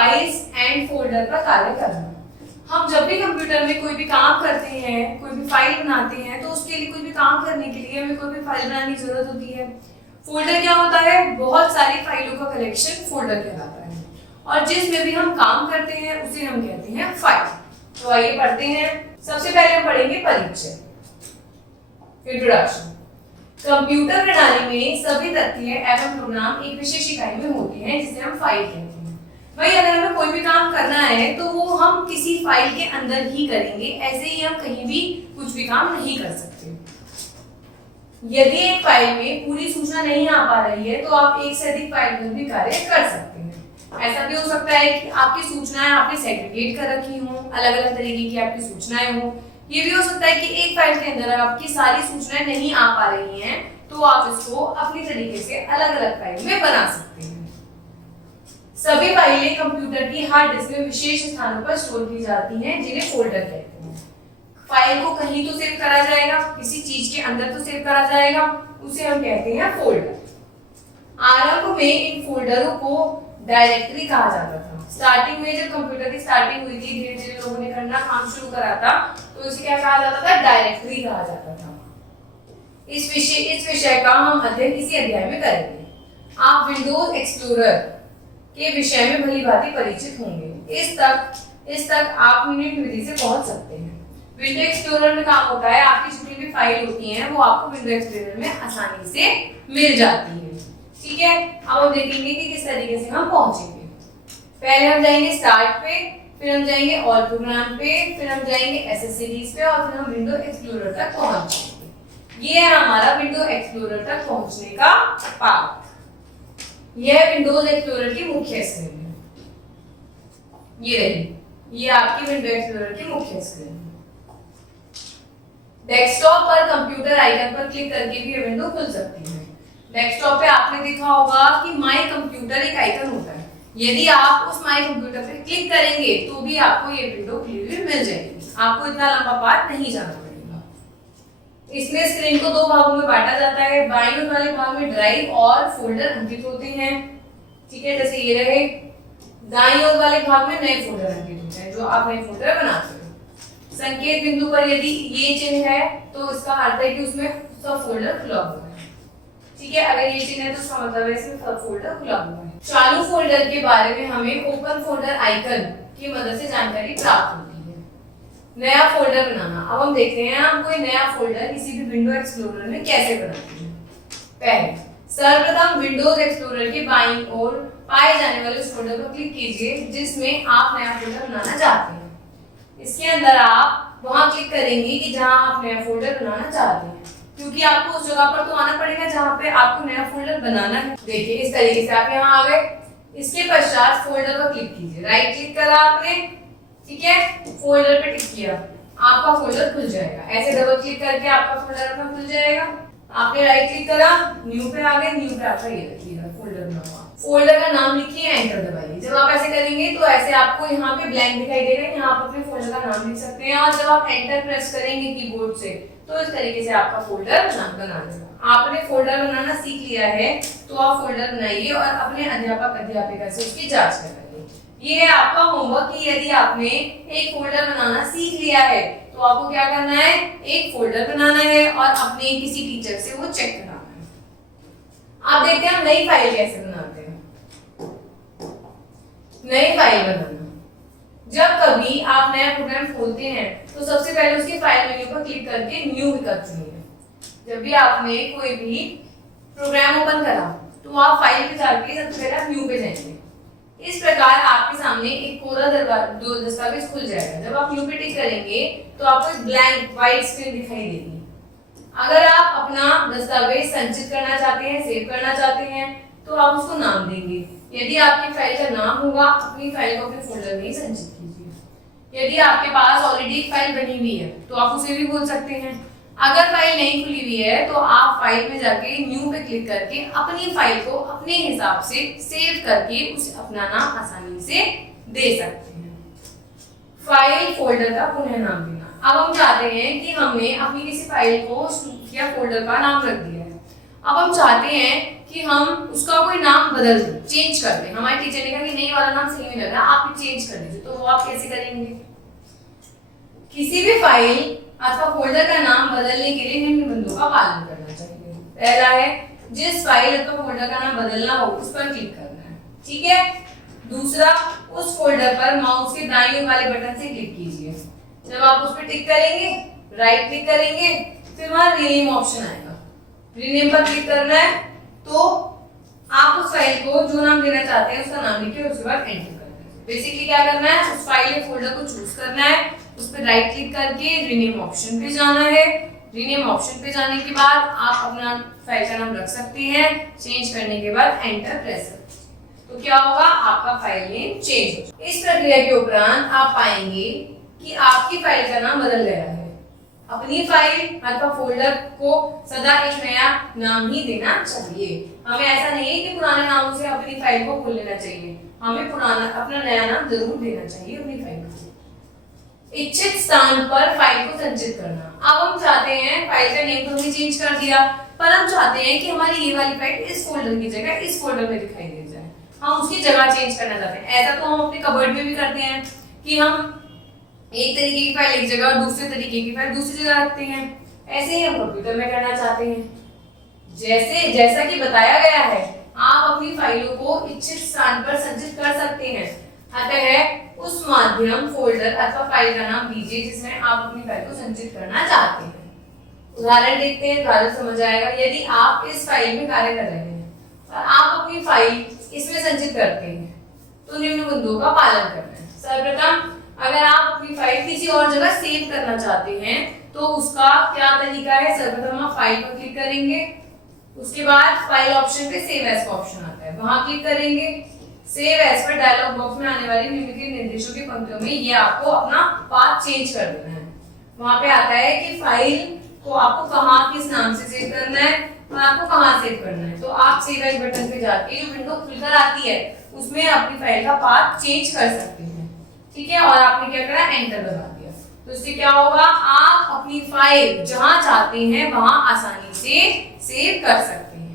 Files and folder पर कार्य करना। हम जब भी कंप्यूटर में कोई भी काम करते हैं, कोई भी फाइल बनाते हैं, तो उसके लिए कोई भी काम करने के लिए हमें कोई भी फाइल बनाने की जरूरत होती है। फोल्डर क्या होता है? बहुत सारी फाइलों का कलेक्शन फोल्डर कहलाता है, और जिसमें भी हम काम करते हैं उसे हम कहते हैं फाइल। तो आइए पढ़ते हैं। सबसे पहले हम पढ़ेंगे परिचय, इंट्रोडक्शन। कंप्यूटर प्रणाली में सभी तथ्य एवं प्रोग्राम एक विशेष इकाई में होते हैं जिसे हम फाइल कहते हैं। भाई अगर हमें कोई भी काम करना है तो वो हम किसी फाइल के अंदर ही करेंगे, ऐसे ही हम कहीं भी कुछ भी काम नहीं कर सकते। यदि एक फाइल में पूरी सूचना नहीं आ पा रही है तो आप एक से अधिक फाइल पर भी कार्य कर सकते हैं। ऐसा भी हो सकता है कि आपकी सूचनाएं आपने सेग्रीगेट कर रखी हों, अलग अलग तरीके की आपकी सूचनाएं हों। ये भी हो सकता है कि एक फाइल के अंदर आपकी सारी सूचनाएं नहीं आ पा रही हैं, तो आप इसको अपनी तरीके से अलग अलग फाइल में बना सकते हैं। सभी फाइलें कंप्यूटर की हार्ड डिस्क में विशेष स्थानों पर स्टोर की जाती हैं, जिन्हें फोल्डर कहते हैं। फाइल को कहीं तो सेव करा जाएगा, किसी चीज के अंदर तो सेव करा जाएगा, उसे हम कहते हैं फोल्डर। आरंभ में इन फोल्डरों को डायरेक्टरी कहा जाता था। स्टार्टिंग में जब कंप्यूटर की स्टार्टिंग हुई थी, धीरे धीरे लोगों ने करना काम शुरू करा था, तो इसे क्या कहा जाता था? डायरेक्टरी कहा जाता था। इस विषय का हम अध्ययन इसी अध्याय में करेंगे। आप विंडोज एक्सप्लोरर के विषय में भली भांति परिचित होंगे। इस तक आप यूनिट विधि से पहुंच सकते हैं। विंडो एक्सप्लोरर में काम होता है, आपकी जितनी भी फाइल होती हैं वो आपको विंडो एक्सप्लोरर में आसानी से मिल जाती है। ठीक है, अब हम देखेंगे कि किस तरीके से हम पहुंचेंगे। पहले हम जाएंगे स्टार्ट पे, फिर हम जाएंगे ऑल प्रोग्राम पे, फिर हम जाएंगे एसएस सीरीज पे, और फिर हम विंडो एक्सप्लोरर तक पहुंच जाएंगे। ये है हमारा विंडो एक्सप्लोरर तक पहुंचने का पाथ। यह विंडोज एक्सप्लोरर की मुख्य स्क्रीन है। ये रही, ये आपकी विंडो एक्सप्लोरर की मुख्य स्क्रीन है। डेस्कटॉप पर कंप्यूटर आइकन पर क्लिक करके भी ये विंडो खुल सकती है। डेस्कटॉप पे आपने देखा होगा कि माय कंप्यूटर एक आइकन होता है। यदि आप उस माय कंप्यूटर पे क्लिक करेंगे तो भी आपको ये विंडो खुली हुई मिल जाएगी। आपको इतना लंबा पाथ नहीं जाना पड़ेगा। इसमें स्क्रीन को दो भागों में बांटा जाता है। बाईं ओर वाले भाग में ड्राइव और फोल्डर अंकित होते हैं। ठीक है, जैसे ये रहे। दाईं ओर वाले भाग में नए फोल्डर अंकित होते हैं, जो आप नए फोल्डर बनाते हो। संकेत बिंदु पर यदि ये चिन्ह है तो इसका अर्थ है कि उसमें सब फोल्डर खुला हुआ है। ठीक है, अगर ये चिन्ह है तो इसका मतलब है इसमें सब फोल्डर खुला हुआ है। चालू फोल्डर के बारे में हमें ओपन फोल्डर आइकन की मदद से जानकारी प्राप्त होती है। नया फोल्डर बनाना। अब हम देखते हैं हम कोई नया फोल्डर किसी भी विंडो एक्सप्लोरर में कैसे बनाते हैं। पहले सर्वप्रथम विंडोज एक्सप्लोरर के बाईं ओर पाए जाने वाले उस फोल्डर पर क्लिक कीजिए जिसमें आप नया फोल्डर बनाना चाहते हैं। इसके अंदर आप वहां क्लिक करेंगे कि जहां आप नया फोल्डर बनाना चाहते हैं, क्योंकि आपको उस जगह पर तो आना पड़ेगा जहां पे आपको नया फोल्डर बनाना है। देखिए इस तरीके से आप यहाँ आ गए। इसके पश्चात फोल्डर पर क्लिक कीजिए। राइट क्लिक करा आपने, ठीक है, फोल्डर पे टिक किया, आपका फोल्डर खुल जाएगा। ऐसे डबल क्लिक करके आपका फोल्डर अपना खुल जाएगा। आपने राइट क्लिक करा, न्यू पे आ गए, न्यू पे आपका ये रखिएगा फोल्डर बना हुआ। फोल्डर का नाम लिखिए, एंटर दबाइए। जब आप ऐसे करेंगे तो ऐसे आपको यहाँ पे ब्लैंक दिखाई देगा, यहाँ आप अपने फोल्डर का नाम लिख सकते हैं। और जब आप एंटर प्रेस करेंगे कीबोर्ड से तो इस तरीके से आपका फोल्डर बना देगा। आपने फोल्डर बनाना सीख लिया है तो आप फोल्डर बनाइए और अपने अध्यापक अध्यापिका से उसकी जांच कराइए। ये है आपका होमवर्क कि यदि आपने एक फोल्डर बनाना सीख लिया है तो आपको क्या करना है? एक फोल्डर बनाना है और अपने किसी टीचर से वो चेक कराना है। आप देखते हैं हम नई फाइल कैसे बनाते हैं। नई फाइल बनाना, जब कभी आप नया प्रोग्राम खोलते हैं तो सबसे पहले उसके फाइल मेन्यू पर क्लिक करके न्यू विकल्प चुनिए। जब भी आपने कोई भी प्रोग्राम ओपन करा तो आप फाइल पे जाके सबसे पहले न्यू पे जाएंगे। इस प्रकार आपके सामने एक कोरा दस्तावेज खुल जाएगा। जब आप न्यू पे टिक करेंगे तो आपको एक ब्लैंक व्हाइट स्क्रीन दिखाई देगी। अगर आप अपना दस्तावेज संचित करना चाहते हैं, सेव करना चाहते हैं, तो आप उसको नाम देंगे। यदि आपकी फाइल का नाम होगा, अपनी फाइल को अपने फोल्डर में ही संचित कीजिए। यदि आपके पास ऑलरेडी एक फाइल बनी हुई है तो आप उसे भी खोल सकते हैं। अगर फाइल नहीं खुली हुई है तो आप फाइल में जाके न्यू पे क्लिक करके अपनी फाइल को अपने हिसाब से सेव करके उसे अपना नाम आसानी से दे सकते हैं। फाइल फोल्डर का पुनः नाम देना। अब हम चाहते हैं कि हमने अपनी किसी फाइल को या फोल्डर का नाम रख दिया है। अब हम चाहते हैं कि हम उसका कोई नाम बदल दें, चेंज कर दें। हमारे टीचर ने कहा कि नहीं वाला नाम सही नहीं लग रहा, आप चेंज कर दीजिए, तो वो आप कैसे करेंगे? किसी भी फाइल अथवा फोल्डर का नाम बदलने के लिए निम्न बिंदुओं का पालन करना चाहिए। पहला है जिस फाइल अथवा फोल्डर का नाम बदलना हो उस पर क्लिक करना है, ठीक है। दूसरा, उस फोल्डर पर माउस के दाईं ओर वाले बटन से क्लिक कीजिए। जब आप उस पर टिक करेंगे, राइट क्लिक करेंगे, फिर वहां रीनेम ऑप्शन आएगा, रीनेम पर क्लिक करना है। तो आप उस फाइल को जो नाम देना चाहते हैं उसका नाम लिखिए, उसके बाद एंटर करना है। बेसिकली क्या करना है, उस फाइल या फोल्डर को चूज करना है, उस पर राइट क्लिक करके रीनेम ऑप्शन पे जाना है। रीनेम ऑप्शन पे जाने के बाद आप अपना फाइल का नाम रख सकते हैं, चेंज करने के बाद एंटर प्रेस करें, तो क्या होगा, आपका फाइल नेम चेंज हो जाएगा। इस प्रक्रिया के उपरांत आप पाएंगे कि आपकी फाइल का नाम बदल गया है। अपनी फाइल अथवा फोल्डर को सदा एक नया नाम ही देना चाहिए। हमें ऐसा नहीं है कि पुराने नामों से अपनी फाइल को खोल लेना चाहिए, हमें पुराना अपना नया नाम जरूर देना चाहिए अपनी फाइल को। इच्छित स्थान पर फाइल को संचित करना। अब हम चाहते हैं, फाइल का नेम तो हमने चेंज कर दिया, पर हम चाहते हैं कि हमारी ये वाली फाइल इस फोल्डर की जगह इस फोल्डर में दिखाई दे जाए, हम उसकी जगह चेंज करना चाहते हैं। ऐसा तो हम अपने कबर्ड में भी करते हैं कि हम एक तरीके की फाइल एक जगह और दूसरे तरीके की फाइल दूसरी जगह रखते हैं। ऐसे ही हम कंप्यूटर में करना चाहते हैं। जैसा कि बताया गया है, आप अपनी फाइलों को इच्छित स्थान पर संचित कर सकते हैं। अतः उस माध्यम, फोल्डर अथवा फाइल का नाम दीजिए जिसमें आप अपनी फाइल को संचित करना चाहते हैं। उदाहरण देखते हैं, उदाहरण समझ आएगा। यदि आप इस फाइल में कार्य कर रहे हैं और आप अपनी फाइल इसमें संचित करते हैं तो निम्न बिंदुओं का पालन करना है। सर्वप्रथम, अगर आप अपनी फाइल किसी और जगह सेव करना चाहते हैं तो उसका क्या तरीका है, सर्वप्रथम आप फाइल पर क्लिक करेंगे, उसके बाद फाइल ऑप्शन पे सेव एज का ऑप्शन आता है, वहां क्लिक करेंगे। सेव एज पर डायलॉग बॉक्स में आने वाली निम्नलिखित निर्देशों की पंक्तियों में ये आपको अपना पाथ चेंज कर देना है। वहां पे आता है कि फाइल को आपको कहां, किस नाम से सेव करना है और आपको कहां सेव करना है। तो आप सेव एज बटन पे जाके जो विंडो खुलकर आती है उसमें अपनी फाइल का पाथ चेंज कर सकते हैं, ठीक है। और आपने क्या करा, एंटर दबा दिया, तो इससे क्या होगा, आप अपनी फाइल जहां चाहते हैं वहां आसानी से सेव कर सकते हैं।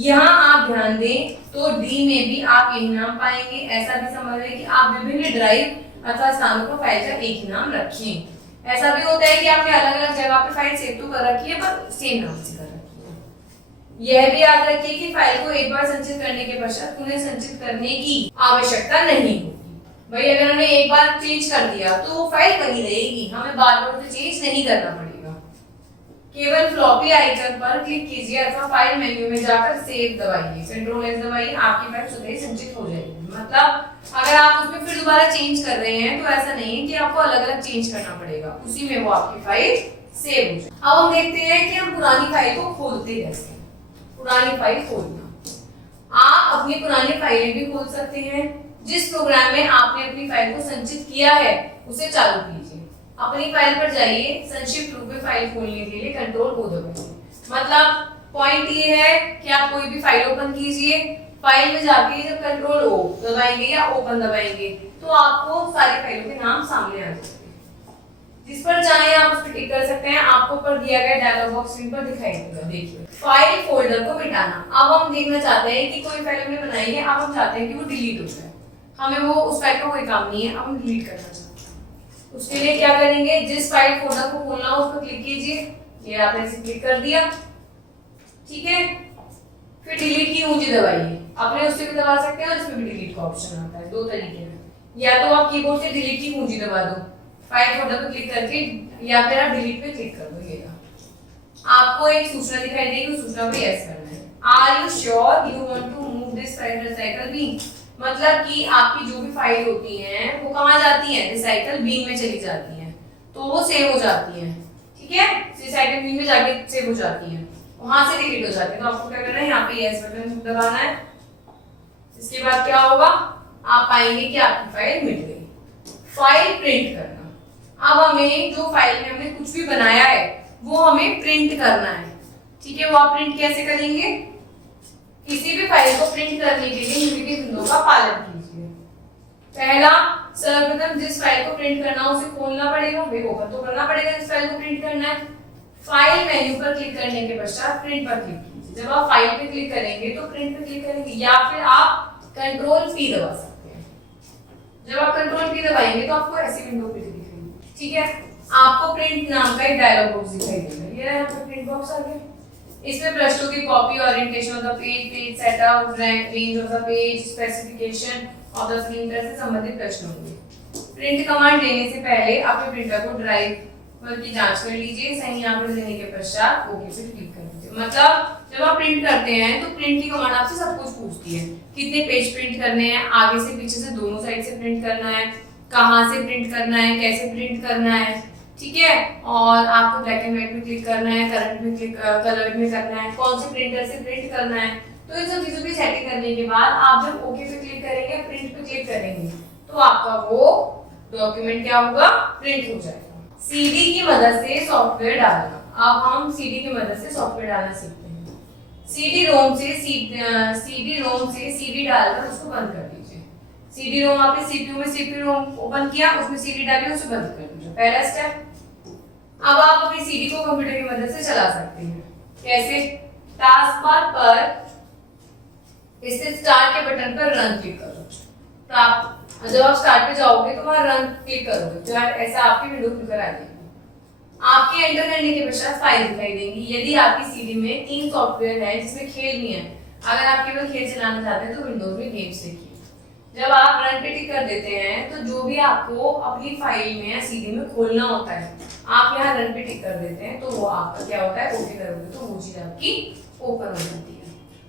यहाँ आप ध्यान दें तो डी में भी आप यही नाम पाएंगे। ऐसा भी समझ लें कि आप विभिन्न ड्राइव अथवा स्थानों पर फाइल का एक ही नाम रखें। ऐसा भी होता है कि आपने अलग अलग जगह पे फाइल सेव तो कर रखी है पर सेम नाम से कर रखी है। यह भी याद रखिए कि फाइल को एक बार संचित करने के पश्चात पुनः संचित करने की आवश्यकता नहीं होगी। भाई अगर हमने एक बार चेंज कर दिया तो वो फाइल वही रहेगी, हमें बार बार उसे चेंज नहीं करना पड़ेगा। केवल फ्लॉपी आइकन पर क्लिक कीजिए अथवा फाइल मेन्यू में जाकर सेव दबाइए, कंट्रोल एस दबाइए, आपकी फाइल स्वतः ही संचित हो जाएगी। मतलब अगर आप उसमें फिर दोबारा चेंज कर रहे हैं तो ऐसा नहीं है कि आपको अलग अलग चेंज करना पड़ेगा, उसी में वो आपकी फाइल सेव हो जाए। अब हम देखते हैं कि हम पुरानी फाइल को खोलते कैसे। पुरानी फाइल खोलना, आप अपनी पुरानी फाइलें भी खोल सकते हैं। जिस प्रोग्राम में आपने अपनी फाइल को संचित किया है उसे चालू कीजिए। अपनी फाइल पर जाइए, संक्षिप्त रूप में फाइल खोलने के लिए कंट्रोल ओ दबाइए। मतलब पॉइंट ये है कि आप कोई भी फाइल ओपन कीजिए, फाइल में जाके जब कंट्रोल ओ दबाएंगे या ओपन दबाएंगे तो आपको सारी फाइलों के नाम सामने आ जाएंगे। जिस पर चाहे आप उस पर टिक कर सकते हैं, आपको ऊपर दिया गया डायलॉग बॉक्स स्क्रीन पर दिखाई देगा। देखिए, फाइल फोल्डर को मिटाना। अब हम देखना चाहते हैं कि कोई फाइल हमने बनाई है, अब हम चाहते हैं कि वो डिलीट हो जाए। हमें वो उस फाइल का कोई काम नहीं है, अब हम डिलीट करना चाहते हैं। उसके लिए क्या करेंगे, जिस फाइल फोल्डर को खोलना हो उस पर क्लिक कीजिए, ये आपने इसे क्लिक कर दिया, ठीक है। फिर डिलीट की ऊंची दबाइए, आपने उससे भी दबा सकते हैं और इसमें भी डिलीट का ऑप्शन आता है। दो तरीके हैं, या तो आप कीबोर्ड से डिलीट की ऊंची दबा दो फाइल फोल्डर पर क्लिक करके, या फिर आप डिलीट पे क्लिक कर दो। ये आपको एक सूचना दिखाई देगी, उस सूचना पे यस करना है। Are you sure you want to move this file recycle bin, मतलब कि आपकी जो भी फाइल होती हैं वो कहाँ जाती हैं, रिसाइकल बीन में चली जाती हैं, तो वो सेव हो जाती हैं, ठीक है। रिसाइकल बीन में जाके सेव हो जाती हैं, वहां से डिलीट हो जाती है। तो आपको क्या करना है, यहाँ पे यस बटन दबाना है। इसके बाद क्या होगा, आप पाएंगे कि आपकी फाइल मिट गई। फाइल प्रिंट करना, अब हमें जो फाइल में हमने कुछ भी बनाया है वो हमें प्रिंट करना है, ठीक है। वो आप प्रिंट कैसे करेंगे, किसी भी फाइल को प्रिंट करने के लिए निम्नलिखित बिंदुओं का पालन कीजिए। पहला, सर्वप्रथम जिस फाइल को प्रिंट करना हो उसे खोलना पड़ेगा, वे ओपन तो करना पड़ेगा जिस फाइल को प्रिंट करना है। फाइल मेन्यू पर क्लिक करने के पश्चात प्रिंट पर क्लिक कीजिए। लीजिए, जब आप फाइल पे क्लिक करेंगे तो प्रिंट पे क्लिक करेंगे या फिर आप कंट्रोल पी दबा सकते हैं। जब आप कंट्रोल पी दबाएंगे तो आपको ऐसी विंडो पे दिखेगी, ठीक है। आपको प्रिंट नाम का एक डायलॉग बॉक्स दिखाई देगा, ये यहाँ पे प्रिंट बॉक्स आ गया। इसमें प्रश्नों की copy, orientation of the page, page setup, range of the page, specification of the printer से संबंधित प्रश्न होंगे। प्रिंट कमांड देने से पहले अपने प्रिंटर को ड्राइव की जांच कर लीजिए। सही यहाँ पर देने के पश्चात ओके पे क्लिक कर दीजिए। मतलब जब आप प्रिंट करते हैं तो प्रिंट की कमांड आपसे सब कुछ पूछती है, कितने पेज प्रिंट करने हैं, आगे से पीछे से दोनों साइड से प्रिंट करना है, कहाँ से प्रिंट करना है, कैसे प्रिंट करना है, ठीक है। और आपको ब्लैक एंड व्हाइट में क्लिक करना है, करंट में क्लिक, कलर में करना है, कौन से प्रिंटर से प्रिंट करना है। तो इन सब चीजों की सेटिंग करने के बाद आप जब ओके पे क्लिक करेंगे, प्रिंट पे क्लिक करेंगे तो आपका वो डॉक्यूमेंट क्या होगा, प्रिंट हो जाएगा। सीडी की मदद से सॉफ्टवेयर डालना। अब हम सीडी की मदद से सॉफ्टवेयर डालना सीखते हैं। सीडी रोम से सीडी डालकर उसको बंद कर दीजिए। सीडी रोम आपने सीपीयू में सीपीयू रोम ओपन किया, उसमें सीडी डाली, उसे बंद कर दीजिए, पहला स्टेप। अब आप अपनी सीडी को कंप्यूटर की मदद से चला सकते हैं। कैसे? टास्क बार पर इससे स्टार्ट के बटन पर रन क्लिक करो। जब आप स्टार्ट पे जाओगे तो वहां रन क्लिक करोगे तो ऐसा आपकी विंडो खुलकर आ जाएगी। आपके एंटर करने के पश्चात फाइल दिखाई देगी। यदि आपकी सीडी में 3 सॉफ्टवेयर है जिसमें खेल भी है, अगर आप केवल खेल चलाना चाहते हैं तो विंडोज में गेम्स देखिए। जब आप रन पे टिक कर देते हैं तो जो भी आपको अपनी फाइल में या सीडी में खोलना होता है, आप यहाँ रन पे टिक कर देते हैं तो वो आपका क्या होता है, ओके करोगे तो वो चीज आपकी ओपन हो जाती है।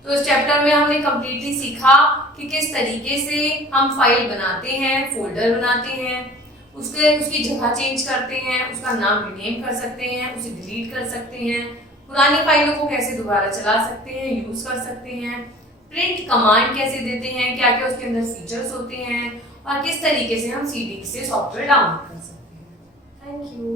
तो इस चैप्टर में हमने कंप्लीटली सीखा कि किस तरीके से हम फाइल बनाते हैं, फोल्डर बनाते हैं, उसकी जगह चेंज करते हैं, उसका नाम रीनेम कर सकते हैं, उसे डिलीट कर सकते हैं, पुरानी फाइलों को कैसे दोबारा चला सकते हैं, यूज कर सकते हैं, प्रिंट कमांड कैसे देते हैं, क्या क्या उसके अंदर फीचर्स होते हैं और किस तरीके से हम सीडी से सॉफ्टवेयर डाउनलोड कर सकते हैं। Thank you.